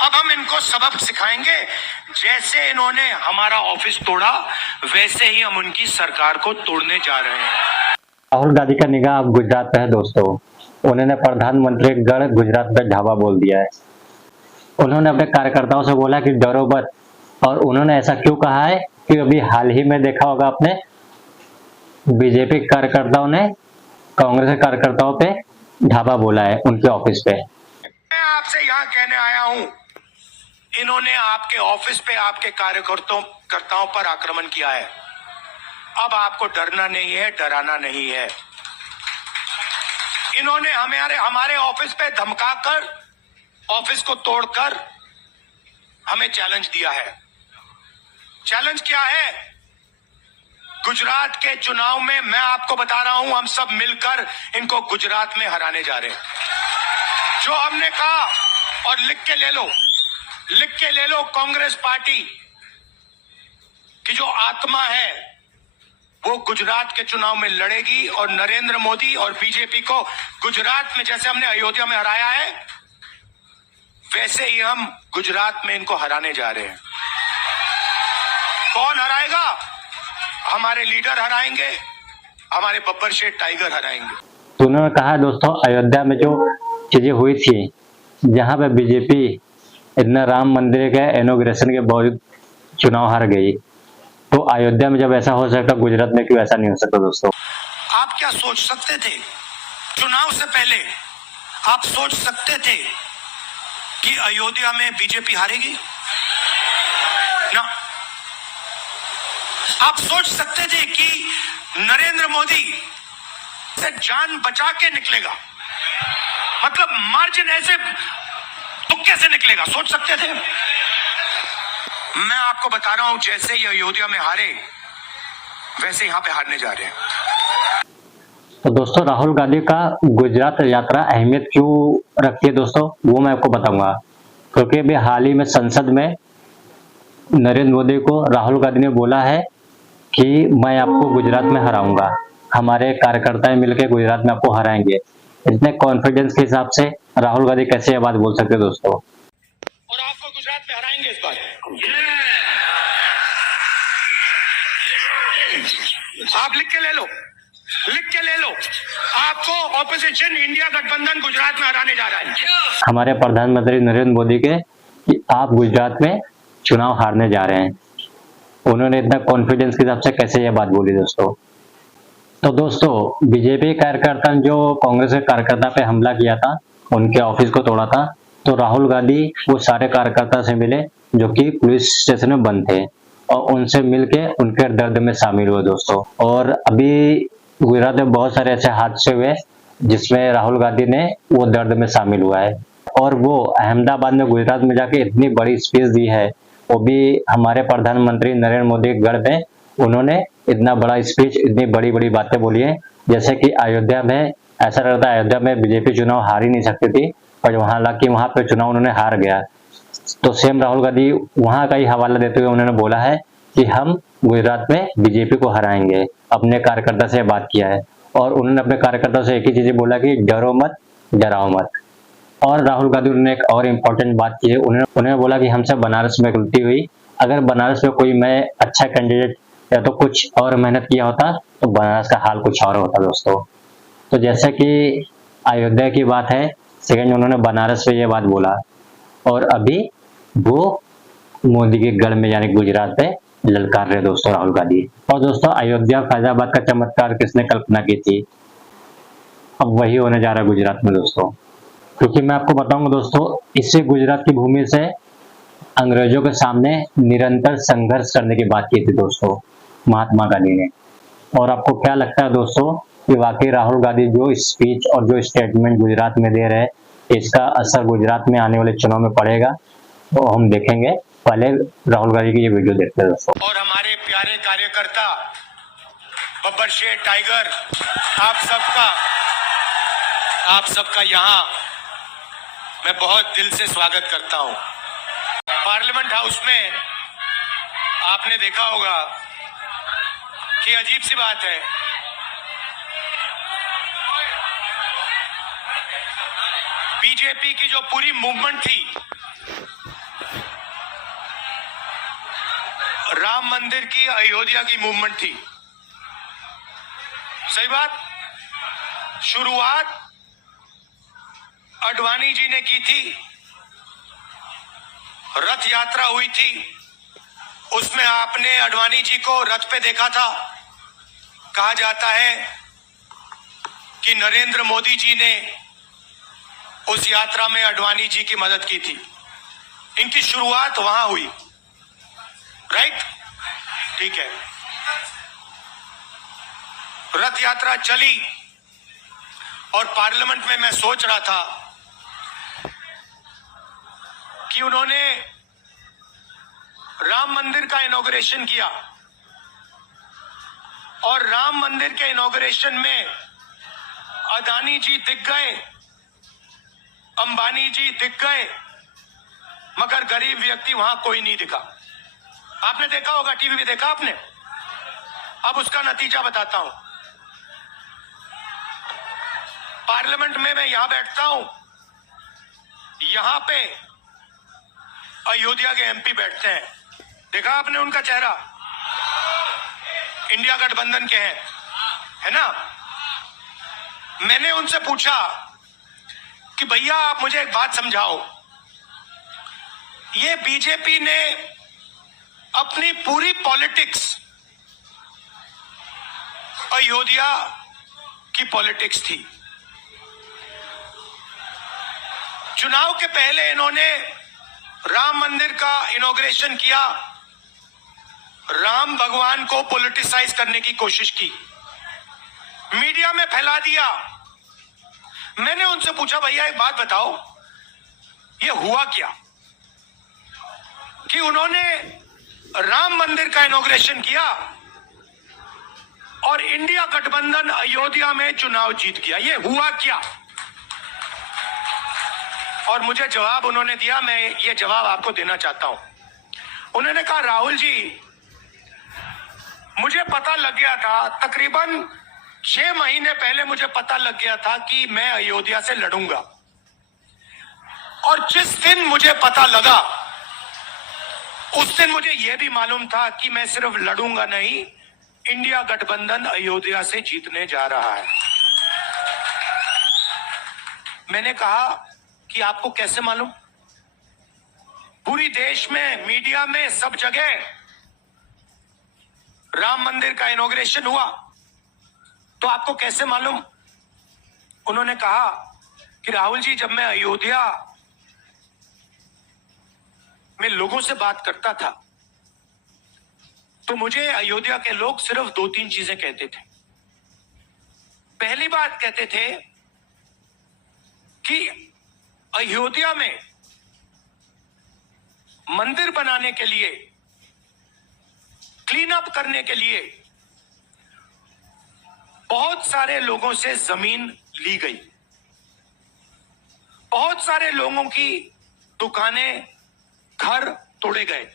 अब हम इनको सबक सिखाएंगे। जैसे इन्होंने हमारा ऑफिस तोड़ा, वैसे ही हम उनकी सरकार को तोड़ने जा रहे हैं। राहुल गांधी का निगाह अब गुजरात पे है दोस्तों। उन्होंने प्रधानमंत्री गढ़ गुजरात में ढाबा बोल दिया है। उन्होंने अपने कार्यकर्ताओं से बोला कि डरो मत, और उन्होंने ऐसा क्यों कहा है कि अभी हाल ही में देखा होगा आपने, बीजेपी कार्यकर्ताओं ने कांग्रेस के कार्यकर्ताओं पे ढाबा बोला है उनके ऑफिस पे। मैं आपसे यहाँ कहने आया हूँ, इन्होंने आपके ऑफिस पे आपके कार्यकर्ताओं पर आक्रमण किया है। अब आपको डरना नहीं है, डराना नहीं है। इन्होंने हमारे ऑफिस पे धमकाकर, ऑफिस को तोड़कर हमें चैलेंज दिया है। चैलेंज क्या है? गुजरात के चुनाव में मैं आपको बता रहा हूं, हम सब मिलकर इनको गुजरात में हराने जा रहे हैं। जो हमने कहा, और लिख के ले लो, कांग्रेस पार्टी की जो आत्मा है वो गुजरात के चुनाव में लड़ेगी, और नरेंद्र मोदी और बीजेपी को गुजरात में जैसे हमने अयोध्या में हराया है, वैसे ही हम गुजरात में इनको हराने जा रहे हैं। कौन हराएगा? हमारे लीडर हराएंगे, हमारे बब्बर शेठ टाइगर हराएंगे। तो उन्होंने कहा दोस्तों, अयोध्या में जो चीजें हुई थी, जहां पे बीजेपी इतना राम मंदिर के इनॉग्रेशन के बावजूद चुनाव हार गई, तो अयोध्या में जब ऐसा हो सकता, गुजरात में क्यों ऐसा नहीं हो सकता दोस्तों? आप क्या सोच सकते थे? चुनाव से पहले आप सोच सकते थे कि अयोध्या में बीजेपी हारेगी ना? आप सोच सकते थे कि नरेंद्र मोदी से जान बचा के निकलेगा? मतलब मार्जिन ऐसे तुक्के से निकलेगा, सोच सकते थे? मैं आपको बता रहा हूं, जैसे ही अयोध्या में हारे, वैसे यहां पे हारने जा रहे हैं। तो दोस्तों, राहुल गांधी का गुजरात यात्रा अहमियत क्यों रखती है दोस्तों, वो मैं आपको बताऊंगा। क्योंकि अभी हाल ही में संसद में नरेंद्र मोदी को राहुल गांधी ने बोला है कि मैं आपको गुजरात में हराऊंगा, हमारे कार्यकर्ता मिलकर गुजरात में आपको हराएंगे। इतने कॉन्फिडेंस के हिसाब से राहुल गांधी कैसे ये बात बोल सकते हैं दोस्तों? और आपको गुजरात में हराएंगे इस बार। आप लिख के ले लो, आपको ऑपोजिशन इंडिया गठबंधन गुजरात में हराने जा रहा है। हमारे प्रधानमंत्री नरेंद्र मोदी के कि आप गुजरात में चुनाव हारने जा रहे हैं, उन्होंने इतना कॉन्फिडेंस के हिसाब से कैसे ये बात बोली दोस्तों? तो दोस्तों, बीजेपी कार्यकर्ता ने जो कांग्रेस के कार्यकर्ता पे हमला किया था, उनके ऑफिस को तोड़ा था, तो राहुल गांधी वो सारे कार्यकर्ता से मिले जो कि पुलिस स्टेशन में बंद थे, और उनसे मिलके उनके दर्द में शामिल हुए दोस्तों। और अभी गुजरात में बहुत सारे ऐसे हादसे हुए जिसमें राहुल गांधी ने वो दर्द में शामिल हुआ है, और वो अहमदाबाद में गुजरात में जाके इतनी बड़ी स्पीच दी है, वो भी हमारे प्रधानमंत्री नरेंद्र मोदी के गढ़ में उन्होंने इतना बड़ा स्पीच, इतनी बड़ी बड़ी बातें बोली है, जैसे कि अयोध्या में ऐसा लगता है अयोध्या में बीजेपी चुनाव हार ही नहीं सकती थी, पर हालांकि वहां पे चुनाव उन्होंने हार गया। तो सेम राहुल गांधी वहां का ही हवाला देते हुए उन्होंने बोला है कि हम गुजरात में बीजेपी को हराएंगे, अपने कार्यकर्ता से बात किया है। और उन्होंने अपने कार्यकर्ता से एक ही चीज बोला कि डरो मत, डराओ मत। और राहुल गांधी ने एक और इम्पोर्टेंट बात की है, उन्होंने बोला कि हमसे बनारस में गलती हुई, अगर बनारस में कोई मैं अच्छा कैंडिडेट या तो कुछ और मेहनत किया होता तो बनारस का हाल कुछ और होता दोस्तों। तो जैसे कि अयोध्या की बात है, सेकंड उन्होंने बनारस में ये बात बोला, और अभी वो मोदी के गढ़ में यानी गुजरात पे ललकार रहे दोस्तों राहुल गांधी। और दोस्तों, अयोध्या फैजाबाद का चमत्कार किसने कल्पना की थी, अब वही होने जा रहा है गुजरात में दोस्तों। क्योंकि मैं आपको बताऊंगा दोस्तों, इससे गुजरात की भूमि से अंग्रेजों के सामने निरंतर संघर्ष करने की बात की थी दोस्तों महात्मा गांधी ने। और आपको क्या लगता है दोस्तों कि वाकई राहुल गांधी जो स्पीच और जो स्टेटमेंट गुजरात में दे रहे हैं, इसका असर गुजरात में आने वाले चुनाव में पड़ेगा? तो हम देखेंगे, पहले राहुल गांधी की ये वीडियो देखते हैं दोस्तों। और हमारे प्यारे कार्यकर्ता बब्बर शेठ टाइगर, आप सबका यहाँ मैं बहुत दिल से स्वागत करता हूँ। पार्लियामेंट हाउस में आपने देखा होगा कि अजीब सी बात है, बीजेपी की जो पूरी मूवमेंट थी राम मंदिर की, अयोध्या की मूवमेंट थी। सही बात। शुरुआत आडवाणी जी ने की थी, रथ यात्रा हुई थी, उसमें आपने आडवाणी जी को रथ पे देखा था। कहा जाता है कि नरेंद्र मोदी जी ने उस यात्रा में आडवाणी जी की मदद की थी। इनकी शुरुआत वहां हुई, राइट? ठीक है। रथ यात्रा चली और पार्लियामेंट में मैं सोच रहा था कि उन्होंने राम मंदिर का इनॉग्रेशन किया और राम मंदिर के इनॉग्रेशन में अदानी जी दिख गए, अंबानी जी दिख गए, मगर गरीब व्यक्ति वहां कोई नहीं दिखा। आपने देखा होगा, टीवी पे देखा आपने। अब उसका नतीजा बताता हूं। पार्लियामेंट में मैं यहां बैठता हूं, यहां पे अयोध्या के एमपी बैठते हैं। देखा आपने उनका चेहरा, इंडिया गठबंधन के हैं, है ना। मैंने उनसे पूछा कि भैया आप मुझे एक बात समझाओ, ये बीजेपी ने अपनी पूरी पॉलिटिक्स अयोध्या की पॉलिटिक्स थी। चुनाव के पहले इन्होंने राम मंदिर का इनॉग्रेशन किया, राम भगवान को पॉलिटिसाइज करने की कोशिश की, मीडिया में फैला दिया। मैंने उनसे पूछा भैया एक बात बताओ, ये हुआ क्या कि उन्होंने राम मंदिर का इनॉग्रेशन किया और इंडिया गठबंधन अयोध्या में चुनाव जीत गया, ये हुआ क्या? और मुझे जवाब उन्होंने दिया, मैं ये जवाब आपको देना चाहता हूं। उन्होंने कहा राहुल जी, मुझे पता लग गया था, तकरीबन 6 महीने पहले मुझे पता लग गया था कि मैं अयोध्या से लड़ूंगा, और जिस दिन मुझे पता लगा उस दिन मुझे यह भी मालूम था कि मैं सिर्फ लड़ूंगा नहीं, इंडिया गठबंधन अयोध्या से जीतने जा रहा है। मैंने कहा कि आपको कैसे मालूम? पूरी देश में, मीडिया में, सब जगह राम मंदिर का इनॉग्रेशन हुआ, तो आपको कैसे मालूम? उन्होंने कहा कि राहुल जी, जब मैं अयोध्या में लोगों से बात करता था तो मुझे अयोध्या के लोग सिर्फ 2-3 चीजें कहते थे। पहली बात कहते थे कि अयोध्या में मंदिर बनाने के लिए, क्लीन अप करने के लिए बहुत सारे लोगों से जमीन ली गई, बहुत सारे लोगों की दुकानें, घर तोड़े गए,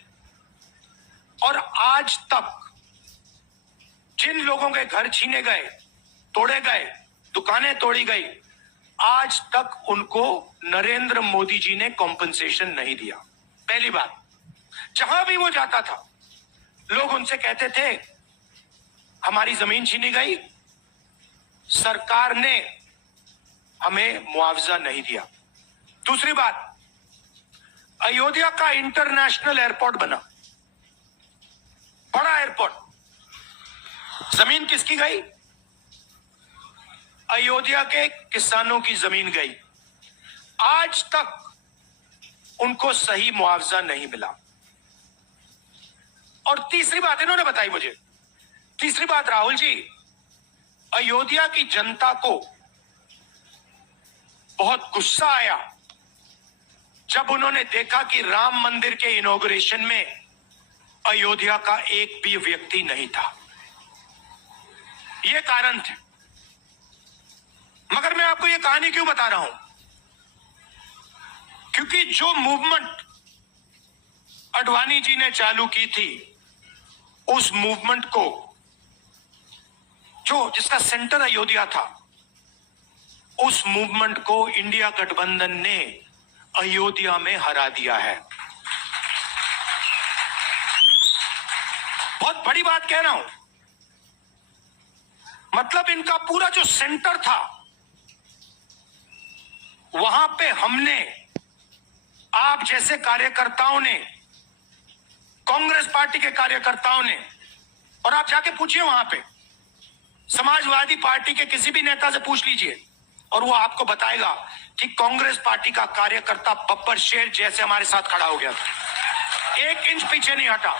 और आज तक जिन लोगों के घर छीने गए, तोड़े गए, दुकानें तोड़ी गई, आज तक उनको नरेंद्र मोदी जी ने कॉम्पनसेशन नहीं दिया। पहली बात। जहां भी वो जाता था लोग उनसे कहते थे हमारी जमीन छीनी गई, सरकार ने हमें मुआवजा नहीं दिया। दूसरी बात, अयोध्या का इंटरनेशनल एयरपोर्ट बना, बड़ा एयरपोर्ट, जमीन किसकी गई? अयोध्या के किसानों की जमीन गई। आज तक उनको सही मुआवजा नहीं मिला। और तीसरी बात इन्होंने बताई मुझे, तीसरी बात, राहुल जी, अयोध्या की जनता को बहुत गुस्सा आया जब उन्होंने देखा कि राम मंदिर के इनॉग्रेशन में अयोध्या का एक भी व्यक्ति नहीं था। यह कारण थे। मगर मैं आपको यह कहानी क्यों बता रहा हूं? क्योंकि जो मूवमेंट आडवाणी जी ने चालू की थी, उस मूवमेंट को, जिसका सेंटर अयोध्या था, उस मूवमेंट को इंडिया गठबंधन ने अयोध्या में हरा दिया है। बहुत बड़ी बात कह रहा हूं। मतलब इनका पूरा जो सेंटर था वहां पे हमने, आप जैसे कार्यकर्ताओं ने, कांग्रेस पार्टी के कार्यकर्ताओं ने, और आप जाके पूछिए वहां पे समाजवादी पार्टी के किसी भी नेता से पूछ लीजिए और वो आपको बताएगा कि कांग्रेस पार्टी का कार्यकर्ता बब्बर शेर जैसे हमारे साथ खड़ा हो गया था, 1 इंच पीछे नहीं हटा।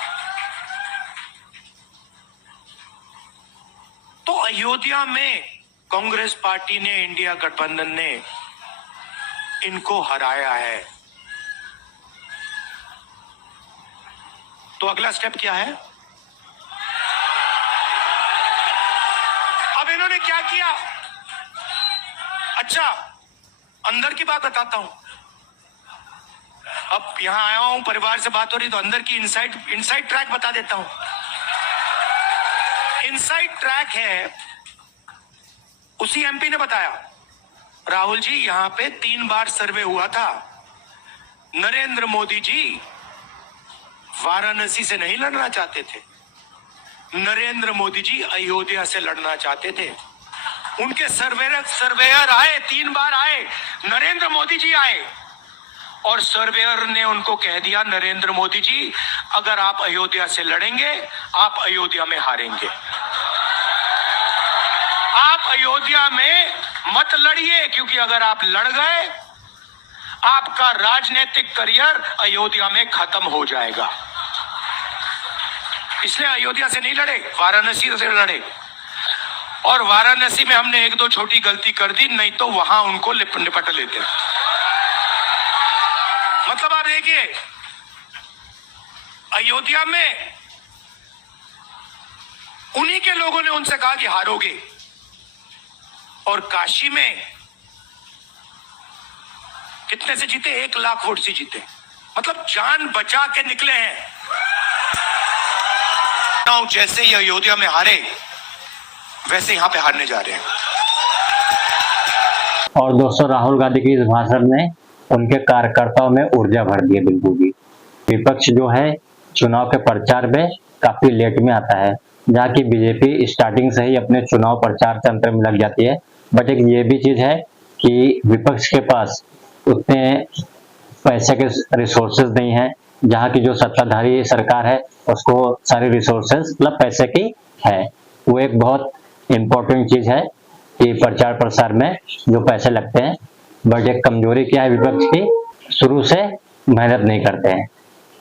तो अयोध्या में कांग्रेस पार्टी ने, इंडिया गठबंधन ने इनको हराया है। तो अगला स्टेप क्या है? अब इन्होंने क्या किया? अच्छा, अंदर की बात बताता हूं। अब यहां आया हूं, परिवार से बात हो रही, तो अंदर की इनसाइड ट्रैक बता देता हूं। इनसाइड ट्रैक है, उसी एमपी ने बताया, राहुल जी यहां पे 3 बार सर्वे हुआ था। नरेंद्र मोदी जी वाराणसी से नहीं लड़ना चाहते थे, नरेंद्र मोदी जी अयोध्या से लड़ना चाहते थे। उनके सर्वेयर आए, 3 बार आए, नरेंद्र मोदी जी आए और सर्वेयर ने उनको कह दिया, नरेंद्र मोदी जी अगर आप अयोध्या से लड़ेंगे आप अयोध्या में हारेंगे, आप अयोध्या में मत लड़िए, क्योंकि अगर आप लड़ गए आपका राजनीतिक करियर अयोध्या में खत्म हो जाएगा। इसलिए अयोध्या से नहीं लड़े, वाराणसी से लड़े। और वाराणसी में हमने 1-2 छोटी गलती कर दी, नहीं तो वहां उनको निपट लेते। मतलब आप देखिए, अयोध्या में उन्हीं के लोगों ने उनसे कहा कि हारोगे, और काशी में कितने से जीते? 1 लाख वोट से जीते। मतलब जान बचा के निकले हैं। जैसे ही अयोध्या में हारे वैसे यहां पे हारने जा रहे हैं। और दोस्तों, राहुल गांधी के इस भाषण ने उनके कार्यकर्ताओं में ऊर्जा भर दी है। बिल्कुल भी विपक्ष जो है चुनाव के प्रचार में काफी लेट में आता है, जहाँ की बीजेपी स्टार्टिंग से ही अपने चुनाव प्रचार तंत्र में लग जाती है। बट एक ये भी चीज है कि विपक्ष के पास उतने पैसे के रिसोर्सेज नहीं है, जहाँ की जो सत्ताधारी सरकार है उसको सारी रिसोर्सेज मतलब पैसे की है। वो एक बहुत इम्पोर्टेंट चीज है कि प्रचार प्रसार में जो पैसे लगते हैं। बट एक कमजोरी क्या है विपक्ष की, शुरू से मेहनत नहीं करते हैं,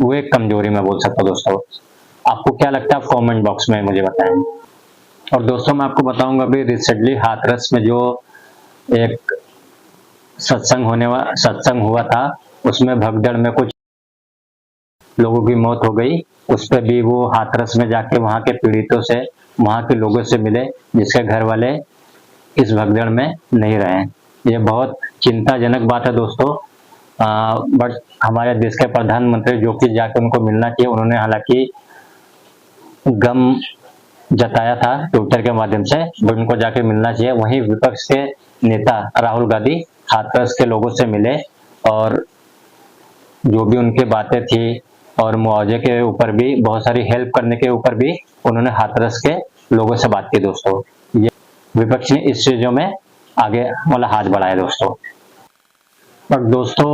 वो एक कमजोरी मैं बोल सकता हूँ। दोस्तों, आपको क्या लगता है आप कमेंट बॉक्स में मुझे बताएं। और दोस्तों, मैं आपको बताऊंगा अभी रिसेंटली हाथरस में जो एक सत्संग हुआ था, उसमें भगदड़ में कुछ लोगों की मौत हो गई। उस पर भी वो हाथरस में जाके वहां के पीड़ितों से, वहां के लोगों से मिले जिसके घर वाले इस भगदड़ में नहीं रहे। ये बहुत चिंताजनक बात है दोस्तों। बट हमारे देश के प्रधानमंत्री जो कि जाके उनको मिलना चाहिए, उन्होंने हालांकि गम जताया था ट्विटर के माध्यम से, बट उनको जाके मिलना चाहिए। वहीं विपक्ष के नेता राहुल गांधी हाथरस के लोगों से मिले और जो भी उनकी बातें थी और मुआवजे के ऊपर भी, बहुत सारी हेल्प करने के ऊपर भी उन्होंने हाथरस के लोगों से बात की। दोस्तों, ये विपक्ष ने इस चीजों में आगे वाला हाथ बढ़ाया दोस्तों। पर दोस्तों,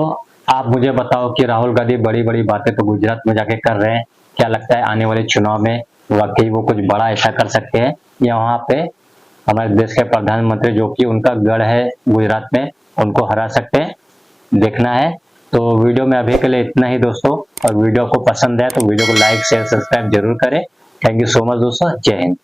आप मुझे बताओ कि राहुल गांधी बड़ी बड़ी बातें तो गुजरात में जाके कर रहे हैं, क्या लगता है आने वाले चुनाव में वाकई वो कुछ बड़ा ऐसा कर सकते हैं, या वहां पे हमारे देश के प्रधानमंत्री जो कि उनका गढ़ है गुजरात में, उनको हरा सकते हैं? देखना है। तो वीडियो में अभी के लिए इतना ही दोस्तों, और वीडियो को पसंद है तो वीडियो को लाइक शेयर सब्सक्राइब जरूर करें। थैंक यू सो मच दोस्तों, जय हिंद।